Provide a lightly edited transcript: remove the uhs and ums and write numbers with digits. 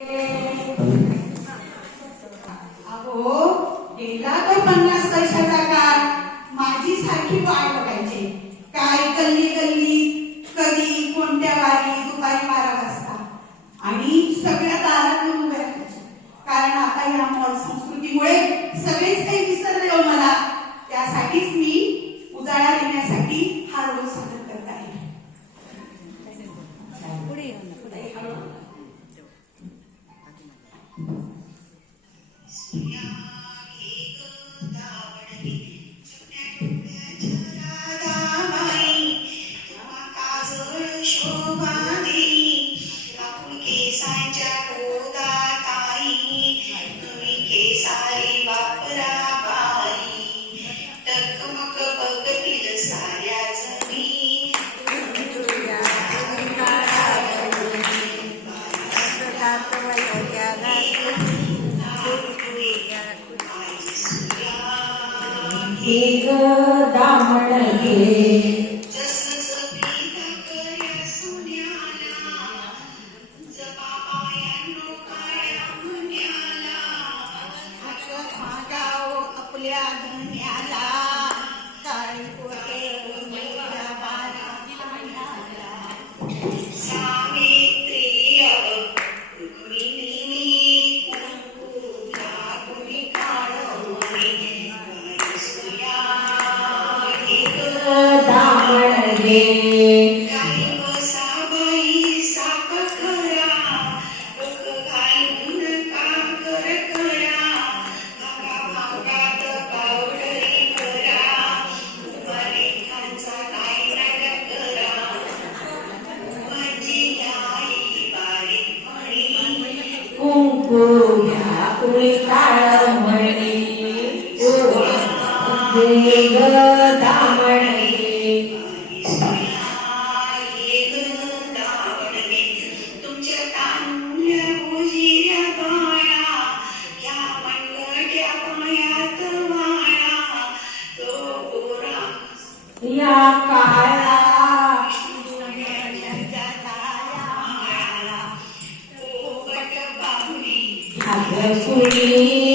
अहो गेला तो 50 वर्षाचा काळ माझी सारखी वाट बघायची काय गल्ली गल्ली कधी कोणत्या वारी दुपारी 12 वाजता आणि सगळ्या दारात येऊन उभे राहायचे कारण आता या मॉल संस्कृतीमुळे सगळेच काही विसरले हो मला त्यासाठीच मी उजाळा देण्यासाठी हा रोज सादर करत आहे एक दामण घे आपल्या धन्याला काय कुणी काळ म्हणे दामण या काळा कुणी